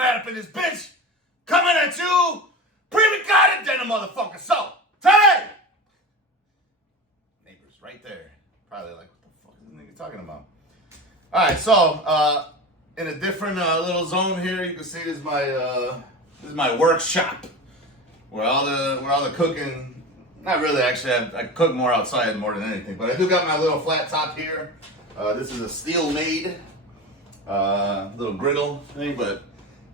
MrMaD up in this bitch, coming at you, pre-recorded then a motherfucker. So, today, neighbors right there, probably like, what the fuck is this nigga talking about? All right, so, in a different little zone here, you can see this is my workshop, where all the cooking. Not really, actually. I cook more outside more than anything, but I do got my little flat top here. This is a steel-made little griddle thing, but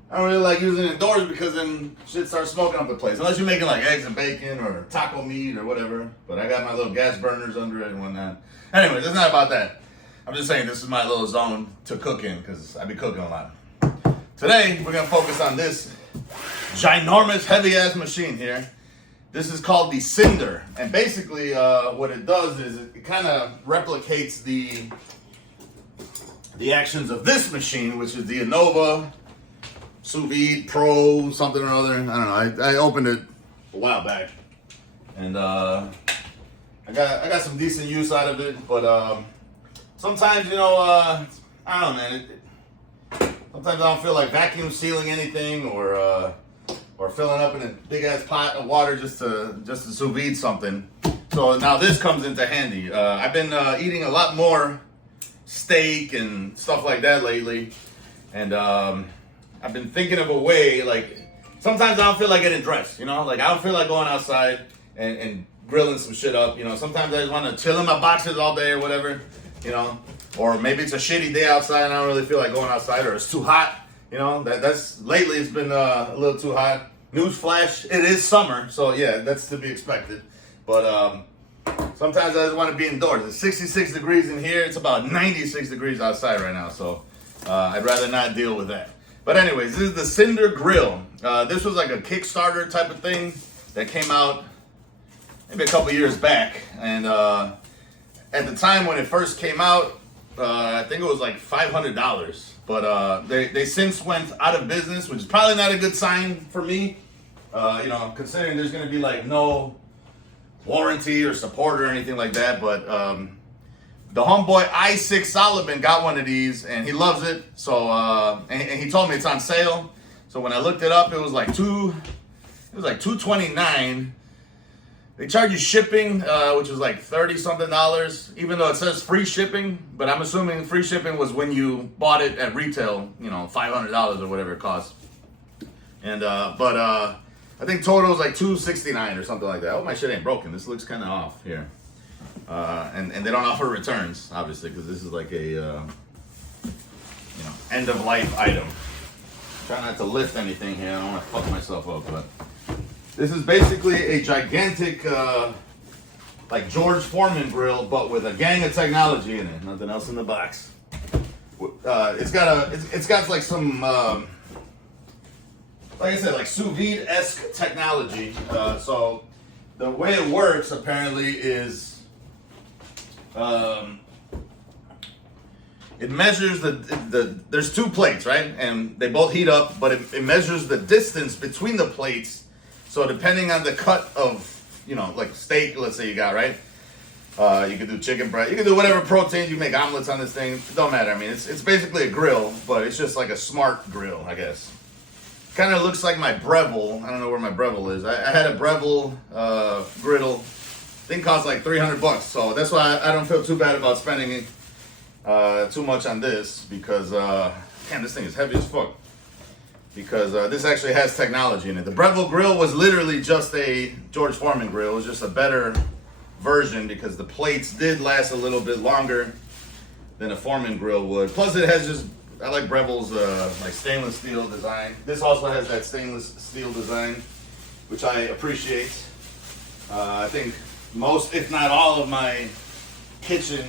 I don't really like using it indoors because then shit starts smoking up the place. Unless you're making like eggs and bacon or taco meat or whatever. But I got my little gas burners under it and whatnot. Anyways, it's not about that. I'm just saying this is my little zone to cook in because I be cooking a lot. Today, we're going to focus on this ginormous, heavy-ass machine here. This is called the Cinder, and basically what it does is it kind of replicates the actions of this machine, which is the Innova Sous Vide Pro something or other. I don't know. I opened it a while back, and I got some decent use out of it. But sometimes, you know, I don't know, man. Sometimes I don't feel like vacuum sealing anything or filling up in a big ass pot of water just to sous vide something. So now this comes into handy. I've been eating a lot more steak and stuff like that lately, and I've been thinking of a way. Like sometimes I don't feel like getting dressed, you know. Like I don't feel like going outside and grilling some shit up, you know. Sometimes I just want to chill in my boxes all day or whatever, you know. Or maybe it's a shitty day outside and I don't really feel like going outside, or it's too hot. You know, that's lately it's been a little too hot. Newsflash, it is summer, so yeah, that's to be expected. But sometimes I just want to be indoors. It's 66 degrees in here. It's about 96 degrees outside right now, so I'd rather not deal with that. But anyways, this is the Cinder grill. This was like a Kickstarter type of thing that came out maybe a couple years back. And at the time when it first came out, I think it was like $500. But they since went out of business, which is probably not a good sign for me. You know, considering there's going to be like no warranty or support or anything like that. But the homeboy I6 Solomon got one of these and he loves it. So and he told me it's on sale. So when I looked it up, it was like $229. They charge you shipping, which was like $30 something, even though it says free shipping. But I'm assuming free shipping was when you bought it at retail, you know, $500 or whatever it costs. And but I think total was like $269 or something like that. Oh, my shit ain't broken. This looks kind of off here. And they don't offer returns, obviously, because this is like a you know, end of life item. Try not to lift anything here. I don't want to fuck myself up, but. This is basically a gigantic, like George Foreman grill, but with a gang of technology in it. Nothing else in the box. It's got like some, like I said, like sous vide-esque technology. So the way it works apparently is, it measures there's two plates, right? And they both heat up, but it measures the distance between the plates. So depending on the cut of, you know, like steak, let's say you got, right? You can do chicken breast. You can do whatever proteins. You make omelets on this thing. It don't matter. I mean, it's basically a grill, but it's just like a smart grill, I guess. Kind of looks like my Breville. I don't know where my Breville is. I had a Breville griddle. Thing cost like $300, so that's why I don't feel too bad about spending too much on this because, damn, this thing is heavy as fuck. Because this actually has technology in it. The Breville grill was literally just a George Foreman grill. It was just a better version because the plates did last a little bit longer than a Foreman grill would. Plus it has just, I like Breville's like stainless steel design. This also has that stainless steel design, which I appreciate. I think most, if not all of my kitchen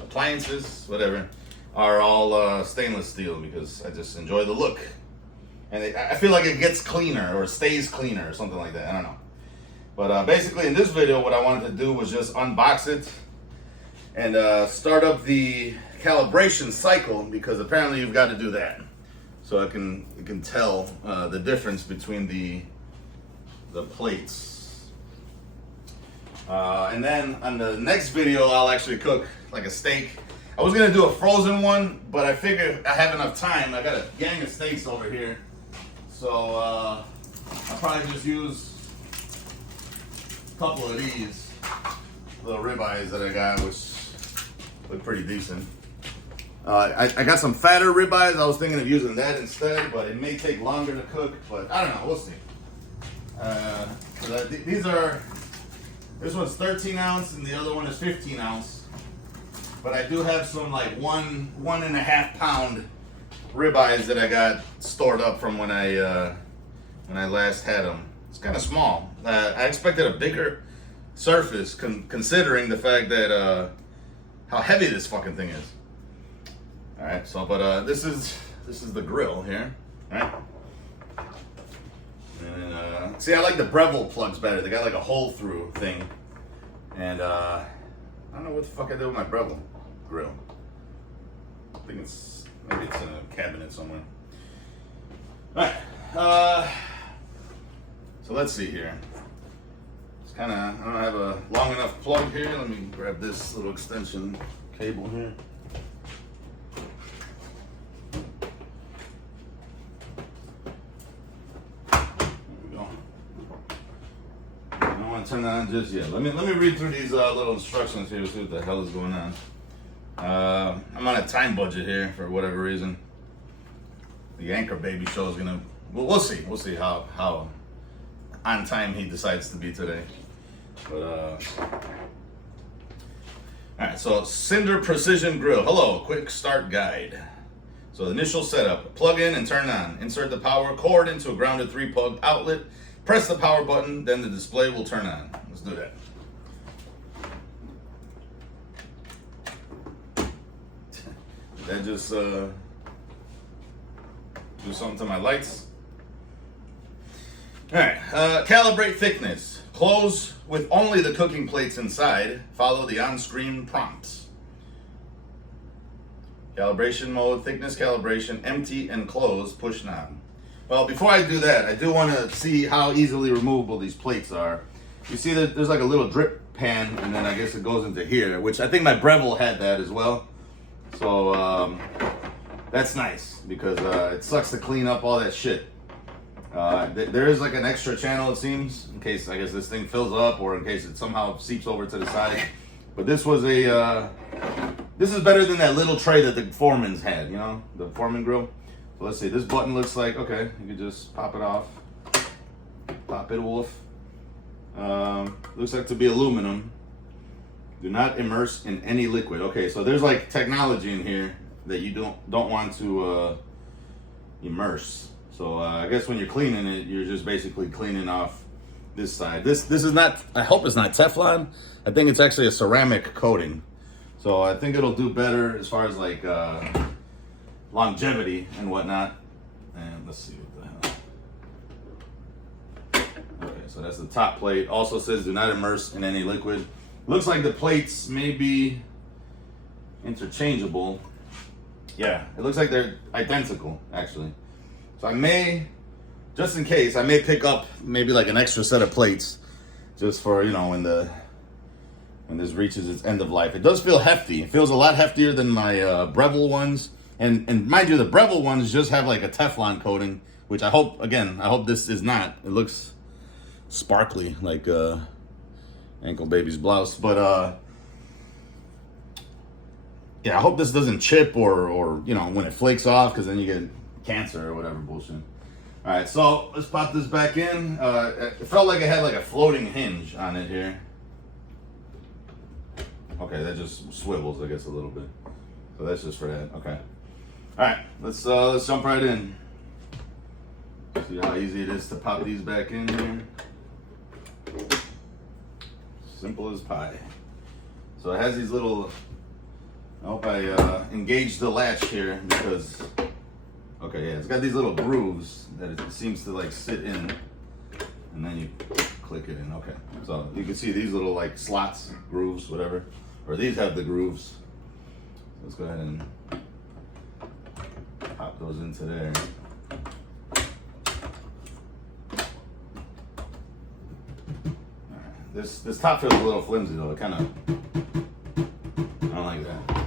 appliances, whatever, are all stainless steel because I just enjoy the look. And I feel like it gets cleaner or stays cleaner or something like that. I don't know. But basically in this video, what I wanted to do was just unbox it and start up the calibration cycle because apparently you've got to do that. So you can tell the difference between the plates. And then on the next video, I'll actually cook like a steak. I was gonna do a frozen one, but I figured I have enough time. I got a gang of steaks over here, so I'll probably just use a couple of these little ribeyes that I got, which look pretty decent. I got some fatter ribeyes. I was thinking of using that instead, but it may take longer to cook. But I don't know. We'll see. This one's 13 ounce and the other one is 15 ounce. But I do have some like 1.5 pound ribeyes that I got stored up from when I last had them. It's kind of small. I expected a bigger surface, considering the fact that how heavy this fucking thing is. All right, so but this is the grill here. All right. And see, I like the Breville plugs better. They got like a hole through thing. And I don't know what the fuck I did with my Breville grill. I think maybe it's in a cabinet somewhere. All right. So let's see here. It's kind of, I don't have a long enough plug here. Let me grab this little extension cable here. Turn that on just yet. Let me read through these little instructions here, see what the hell is going on. I'm on a time budget here for whatever reason. The Anchor Baby show is gonna. Well, we'll see how on time he decides to be today. But all right. So Cinder Precision Grill. Hello, quick start guide. So initial setup: plug in and turn on. Insert the power cord into a grounded 3-plug outlet. Press the power button, then the display will turn on. Let's do that. Did that just do something to my lights? All right, calibrate thickness. Close with only the cooking plates inside. Follow the on-screen prompts. Calibration mode, thickness calibration, empty and close, push knob. Well, before I do that, I do want to see how easily removable these plates are. You see that there's like a little drip pan, and then I guess it goes into here, which I think my Breville had that as well. So that's nice, because it sucks to clean up all that shit. There is like an extra channel, it seems, in case I guess this thing fills up, or in case it somehow seeps over to the side. But this was this is better than that little tray that the Foreman's had, you know, the Foreman grill. Let's see, this button looks like, okay, you can just pop it off. Pop it off. Looks like to be aluminum. Do not immerse in any liquid. Okay, so there's like technology in here that you don't want to immerse. So I guess when you're cleaning it, you're just basically cleaning off this side. This is not, I hope it's not Teflon. I think it's actually a ceramic coating. So I think it'll do better as far as like longevity and whatnot. And let's see what the hell. Okay, so that's the top plate. Also says do not immerse in any liquid. Looks like the plates may be interchangeable. Yeah, it looks like they're identical actually. So I may, just in case, I may pick up maybe like an extra set of plates just for, you know, when this reaches its end of life. It does feel hefty. It feels a lot heftier than my Breville ones. And mind you, the Breville ones just have like a Teflon coating, which I hope this is not. It looks sparkly like Ankle Baby's blouse. But yeah, I hope this doesn't chip or you know, when it flakes off, because then you get cancer or whatever bullshit. All right, so let's pop this back in. It felt like it had like a floating hinge on it here. Okay, that just swivels, I guess, a little bit. So that's just for that. Okay. All right, let's jump right in. See how easy it is to pop these back in here. Simple as pie. So it has these little. I hope I engage the latch here because. Okay, yeah, it's got these little grooves that it seems to like sit in, and then you click it in. Okay, so you can see these little like slots, grooves, whatever, or these have the grooves. Let's go ahead and pop those into there. This top feels a little flimsy though. It kind of, I don't like that.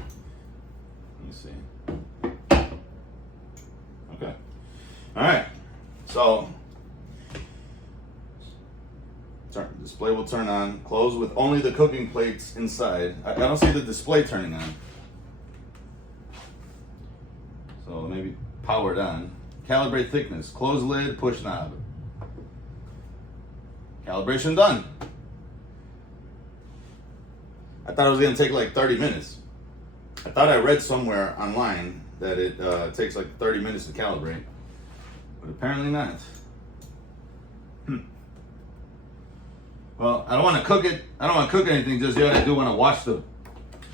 Display will turn on. Close with only the cooking plates inside. I don't see the display turning on. So maybe power it on. Calibrate thickness. Close lid, push knob. Calibration done. I thought it was gonna take like 30 minutes. I thought I read somewhere online that it takes like 30 minutes to calibrate, but apparently not. Well, I don't want to cook it. I don't want to cook anything just yet. I do want to wash the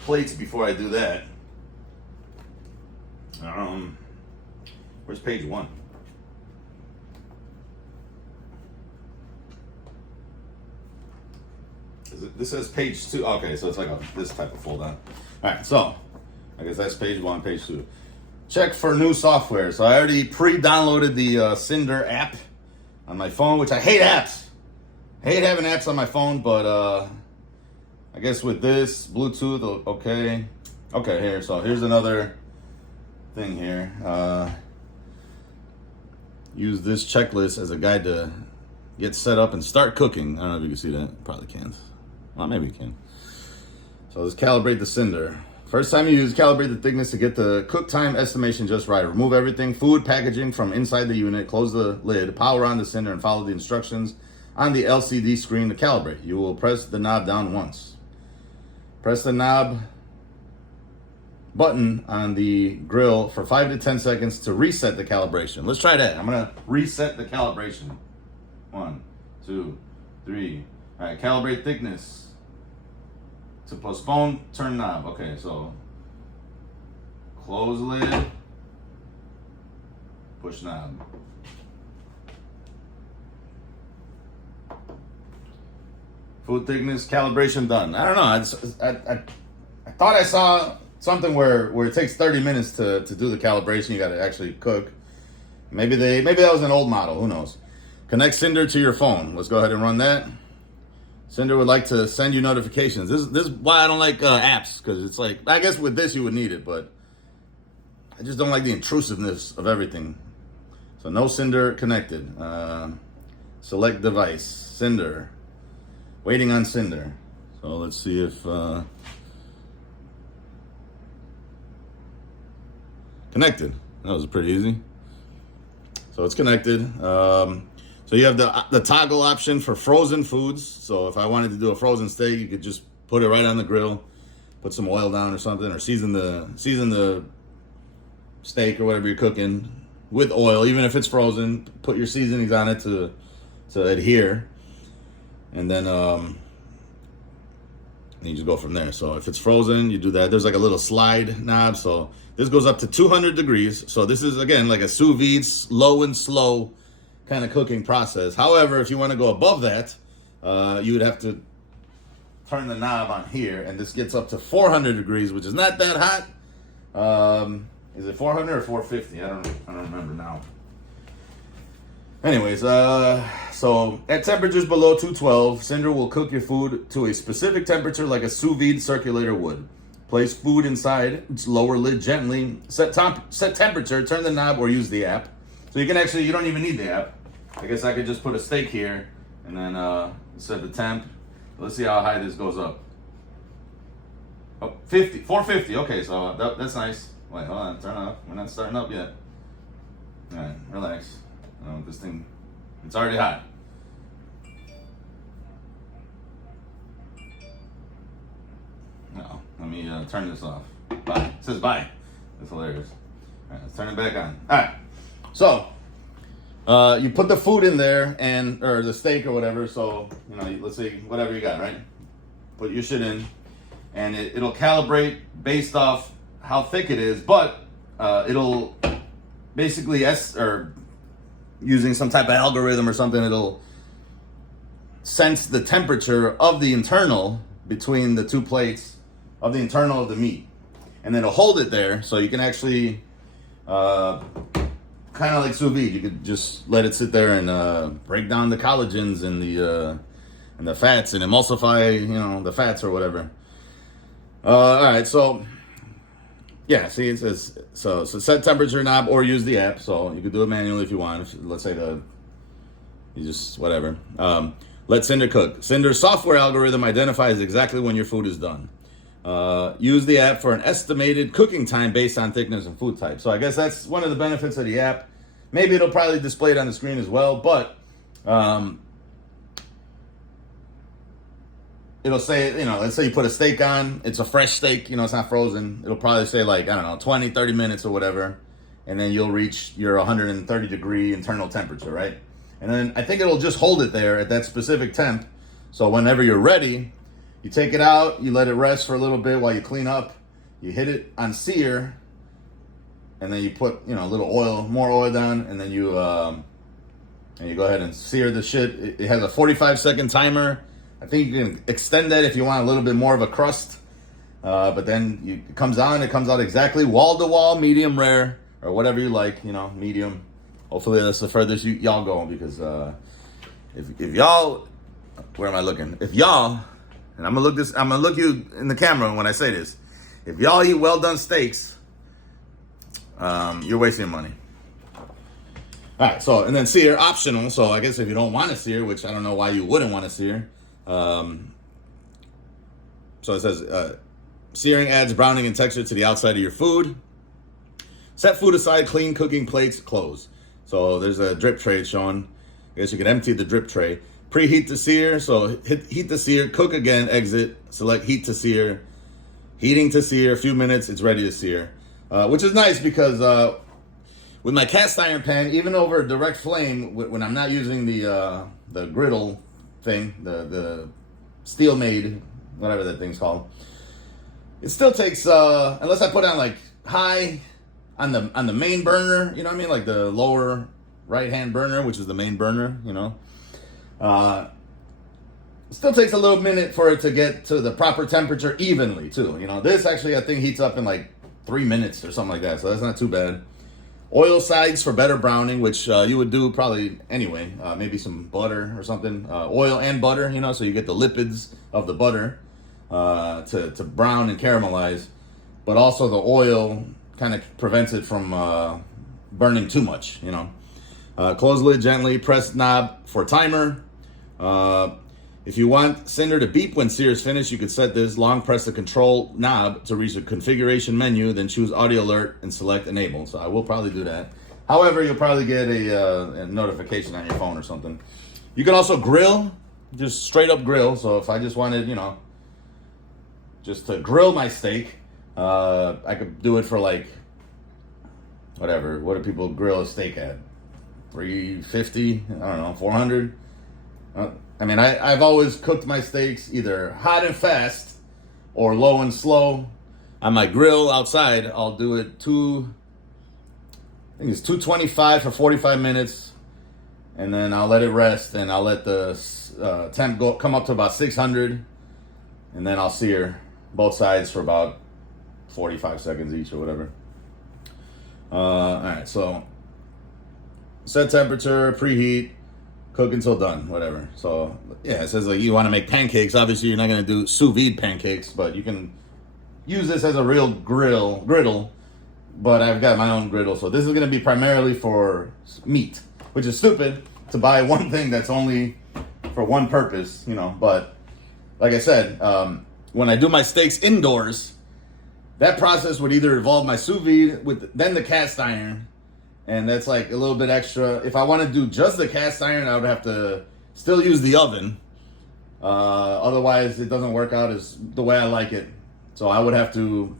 plates before I do that. Where's page 1? This says page 2. Okay, so it's like this type of fold on. All right, so I guess that's page 1, page 2. Check for new software. So I already pre-downloaded the Cinder app on my phone, which I hate apps. I hate having apps on my phone, but I guess with this Bluetooth, okay. Okay, here. So here's another thing here. Use this checklist as a guide to get set up and start cooking. I don't know if you can see that. Probably can't. Well, maybe you can. So let's calibrate the Cinder. First time you use, calibrate the thickness to get the cook time estimation just right. Remove everything, food, packaging from inside the unit. Close the lid, power on the Cinder, and follow the instructions on the LCD screen to calibrate. You will press the knob down once. Press the knob button on the grill for 5 to 10 seconds to reset the calibration. Let's try that. I'm gonna reset the calibration. 1, 2, 3. All right, calibrate thickness. To postpone, turn knob. Okay, so close lid, push knob. Food thickness, calibration done. I don't know. I thought I saw something where it takes 30 minutes to do the calibration. You got to actually cook. Maybe that was an old model. Who knows? Connect Cinder to your phone. Let's go ahead and run that. Cinder would like to send you notifications. This is why I don't like apps, because it's like, I guess with this you would need it, but I just don't like the intrusiveness of everything. So no Cinder connected. Select device, Cinder. Waiting on Cinder. So let's see if connected. That was pretty easy. So it's connected. So you have the toggle option for frozen foods. So if I wanted to do a frozen steak, you could just put it right on the grill, put some oil down or something, or season the steak or whatever you're cooking with oil, even if it's frozen. Put your seasonings on it to adhere, and then you just go from there. So if it's frozen, you do that. There's like a little slide knob. So this goes up to 200 degrees. So this is, again, like a sous vide, low and slow kind of cooking process. However, if you want to go above that, you would have to turn the knob on here, and this gets up to 400 degrees, which is not that hot. Is it 400 or 450? I don't remember now. Anyways, so at temperatures below 212, Cinder will cook your food to a specific temperature like a sous vide circulator would. Place food inside its lower lid gently. Set temperature, turn the knob, or use the app. So you don't even need the app. I guess I could just put a steak here and then set the temp. Let's see how high this goes up. Oh, 450. Okay, so that's nice. Wait, hold on, turn off. We're not starting up yet. All right, relax. This thing, it's already hot. No, let me turn this off. Bye. It says bye. That's hilarious. All right, let's turn it back on. All right, so you put the food in there or the steak or whatever. So let's say whatever you got, right? Put your shit in, and it'll calibrate based off how thick it is, but it'll basically using some type of algorithm or something, it'll sense the temperature of the internal between the two plates of the internal of the meat, and then it'll hold it there, so you can actually kind of like sous vide. You could just let it sit there and break down the collagens and the fats and emulsify the fats or whatever. All right, so yeah, see, it says so set temperature knob or use the app. So you could do it manually if you want. Let's say you just whatever. Let Cinder cook. Cinder's software algorithm identifies exactly when your food is done. Use the app for an estimated cooking time based on thickness and food type. So I guess that's one of the benefits of the app. Maybe it'll probably display it on the screen as well, but it'll say, you know, let's say you put a steak on, it's a fresh steak, you know, it's not frozen. It'll probably say like, I don't know, 20, 30 minutes or whatever. And then you'll reach your 130 degree internal temperature, right? And then I think it'll just hold it there at that specific temp. So whenever you're ready, you take it out, you let it rest for a little bit while you clean up. You hit it on sear, and then you put, you know, a little oil, more oil down, and then you go ahead and sear the shit. It has a 45-second timer. I think you can extend that if you want a little bit more of a crust. But then it comes out exactly wall-to-wall, medium rare, or whatever you like, you know, medium. Hopefully that's the furthest y'all go, because if y'all, where am I looking? If y'all, and I'm gonna look you in the camera when I say this. If y'all eat well done steaks, you're wasting money. All right, so and then sear optional. So I guess if you don't want to sear, which I don't know why you wouldn't want to sear. So it says searing adds browning and texture to the outside of your food. Set food aside, clean cooking plates, close. So there's a drip tray showing. I guess you can empty the drip tray. Preheat to sear. So heat to sear, cook again, exit, select heat to sear. Heating to sear, a few minutes, it's ready to sear. Which is nice because with my cast iron pan, even over a direct flame, when I'm not using the griddle thing, the steel made, whatever that thing's called, it still takes, unless I put on like high on the main burner, you know what I mean? Like the lower right-hand burner, which is the main burner, you know? It still takes a little minute for it to get to the proper temperature evenly too. You know, this actually I think heats up in like 3 minutes or something like that, so that's not too bad. Oil sides for better browning, which you would do probably anyway. Maybe some butter or something. Oil and butter, you know, so you get the lipids of the butter to brown and caramelize. But also the oil kind of prevents it from burning too much, you know. Close lid gently, press knob for timer. If you want Cinder to beep when sear is finished, you could set this. Long press the control knob to reach the configuration menu, then choose audio alert and select enable. So I will probably do that. However, you'll probably get a notification on your phone or something. You can also grill, just straight up grill. So if I just wanted, you know, just to grill my steak, I could do it for like, whatever. What do people grill a steak at? $350? I don't know, $400? I mean, I've always cooked my steaks either hot and fast or low and slow. On my grill outside, I'll do it I think it's 225 for 45 minutes. And then I'll let it rest, and I'll let the temp come up to about 600. And then I'll sear both sides for about 45 seconds each or whatever. All right, so set temperature, preheat, cook until done, whatever. So yeah, it says like you want to make pancakes. Obviously, you're not going to do sous vide pancakes, but you can use this as a real griddle. But I've got my own griddle, so this is going to be primarily for meat, which is stupid to buy one thing that's only for one purpose, you know. But like I said, when I do my steaks indoors, that process would either involve my sous vide with then the cast iron. And that's like a little bit extra. If I want to do just the cast iron, I would have to still use the oven. Otherwise, it doesn't work out as the way I like it. So I would have to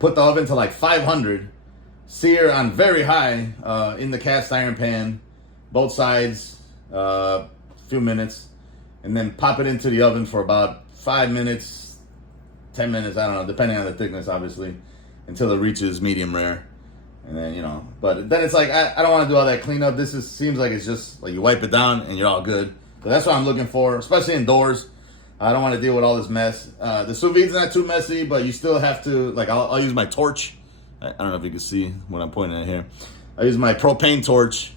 put the oven to like 500, sear on very high in the cast iron pan, both sides, a few minutes, and then pop it into the oven for about 5 minutes, 10 minutes, I don't know, depending on the thickness, obviously, until it reaches medium rare. And then, you know, but then it's like, I don't want to do all that cleanup. This seems like it's just like you wipe it down and you're all good. So that's what I'm looking for, especially indoors. I don't want to deal with all this mess. The sous vide's not too messy, but you still have to, like, I'll use my torch. I don't know if you can see what I'm pointing at here. I use my propane torch,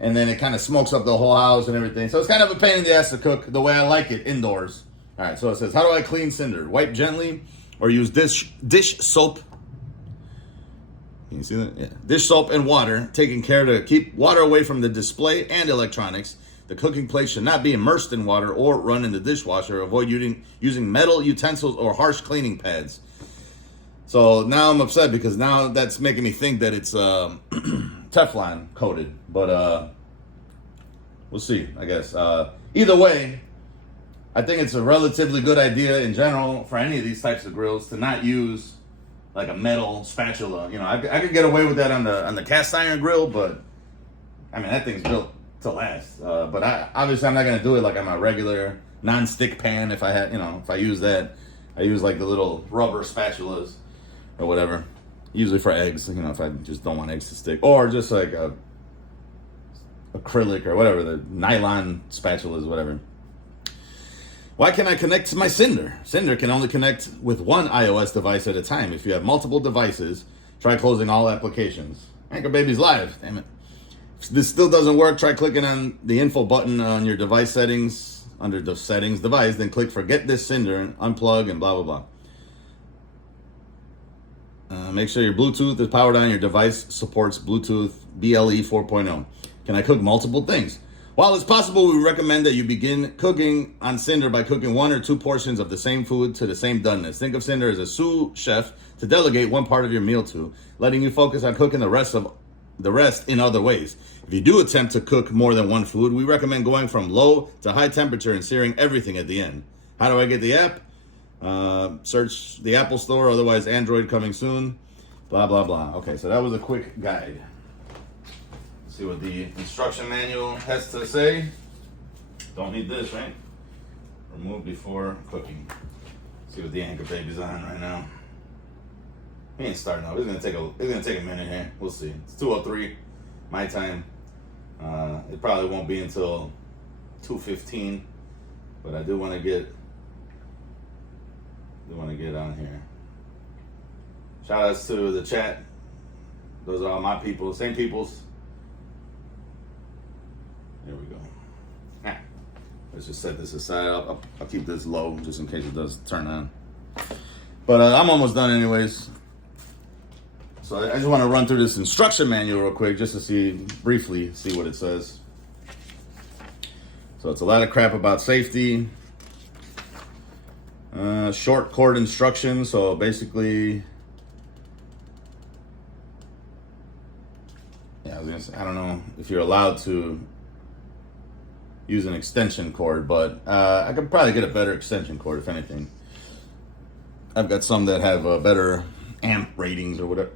and then it kind of smokes up the whole house and everything. So it's kind of a pain in the ass to cook the way I like it indoors. All right, so it says, how do I clean Cinder? Wipe gently or use dish soap. Can you see that? Yeah. Dish soap and water, taking care to keep water away from the display and electronics. The cooking plate should not be immersed in water or run in the dishwasher. Avoid using metal utensils or harsh cleaning pads. So now I'm upset because now that's making me think that it's Teflon coated. But we'll see, I guess. Either way, I think it's a relatively good idea in general for any of these types of grills to not use like a metal spatula. You know, I could get away with that on the cast iron grill, but I mean that thing's built to last. But obviously I'm not gonna do it like on my regular non-stick pan. If I use that, I use like the little rubber spatulas or whatever. Usually for eggs, you know, if I just don't want eggs to stick, or just like a acrylic or whatever, the nylon spatulas, whatever. Why can't I connect to my Cinder? Cinder can only connect with one iOS device at a time. If you have multiple devices, try closing all applications. Anchor Baby's live, damn it. If this still doesn't work, try clicking on the info button on your device settings, under the settings device, then click forget this Cinder and unplug and blah, blah, blah. Make sure your Bluetooth is powered on. Your device supports Bluetooth BLE 4.0. Can I cook multiple things? While it's possible, we recommend that you begin cooking on Cinder by cooking 1 or 2 portions of the same food to the same doneness. Think of Cinder as a sous chef to delegate one part of your meal to, letting you focus on cooking the rest in other ways. If you do attempt to cook more than one food, we recommend going from low to high temperature and searing everything at the end. How do I get the app? Search the Apple Store, otherwise Android coming soon. Blah, blah, blah. Okay, so that was a quick guide. See what the instruction manual has to say. Don't need this, right? Remove before cooking. See what the Anchor Baby's on right now. He ain't starting up. It's gonna take a minute here. We'll see. It's 2:03 my time. It probably won't be until 2:15, but I do want to get on here. Shout outs to the chat. Those are all my people, same peoples. There we go. Let's just set this aside. I'll keep this low just in case it does turn on. But I'm almost done anyways. So I just want to run through this instruction manual real quick just to briefly see what it says. So it's a lot of crap about safety. Short cord instructions. So basically, yeah, I was gonna say, I don't know if you're allowed to use an extension cord, but I could probably get a better extension cord if anything. I've got some that have better amp ratings or whatever.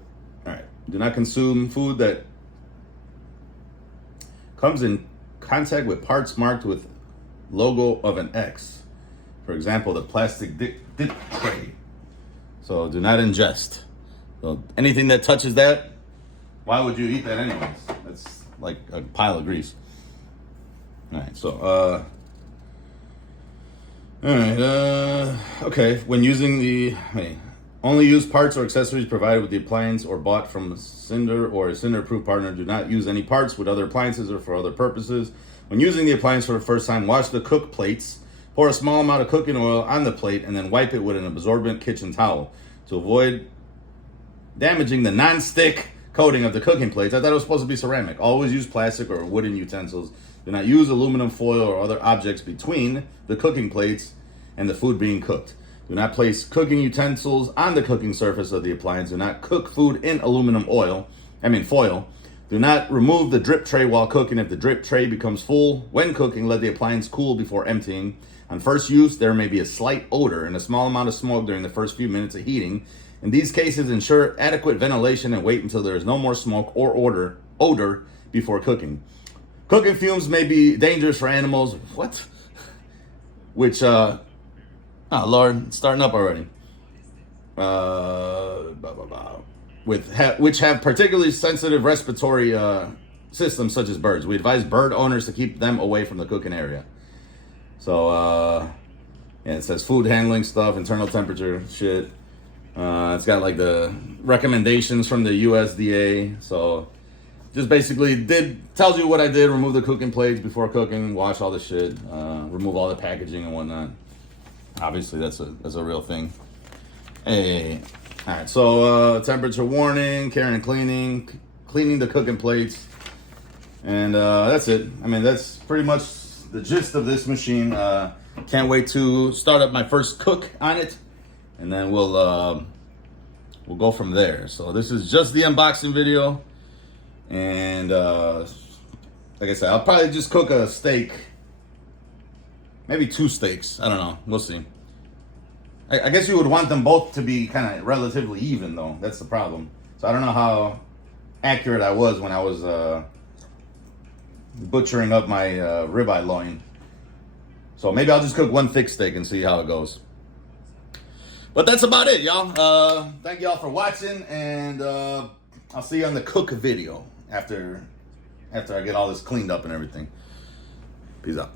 All right. Do not consume food that comes in contact with parts marked with logo of an X. For example, the plastic dip tray. So do not ingest. So anything that touches that, why would you eat that anyways? That's like a pile of grease. All right, so, okay. When using only use parts or accessories provided with the appliance or bought from Cinder or a Cinder-approved partner. Do not use any parts with other appliances or for other purposes. When using the appliance for the first time, wash the cook plates. Pour a small amount of cooking oil on the plate and then wipe it with an absorbent kitchen towel to avoid damaging the non-stick coating of the cooking plates. I thought it was supposed to be ceramic. Always use plastic or wooden utensils. Do not use aluminum foil or other objects between the cooking plates and the food being cooked. Do not place cooking utensils on the cooking surface of the appliance. Do not cook food in foil. Do not remove the drip tray while cooking. If the drip tray becomes full when cooking, let the appliance cool before emptying. On first use, there may be a slight odor and a small amount of smoke during the first few minutes of heating. In these cases, ensure adequate ventilation and wait until there is no more smoke or odor before cooking. Cooking fumes may be dangerous for animals. What? Which, oh Lord, it's starting up already. Which have particularly sensitive respiratory systems such as birds. We advise bird owners to keep them away from the cooking area. So, yeah, it says food handling stuff, internal temperature shit. It's got like the recommendations from the USDA. So, just basically tells you what I did. Remove the cooking plates before cooking. Wash all the shit. Remove all the packaging and whatnot. Obviously, that's a real thing. Hey. All right, so temperature warning, care and cleaning the cooking plates, and that's it. I mean, that's pretty much the gist of this machine. Can't wait to start up my first cook on it, and then we'll go from there. So this is just the unboxing video, and like I said, I'll probably just cook a steak, maybe 2 steaks. I don't know. We'll see. I guess you would want them both to be kind of relatively even, though. That's the problem. So I don't know how accurate I was when I was butchering up my ribeye loin. So maybe I'll just cook 1 thick steak and see how it goes. But that's about it, y'all. Thank y'all for watching, and I'll see you on the cook video after I get all this cleaned up and everything. Peace out.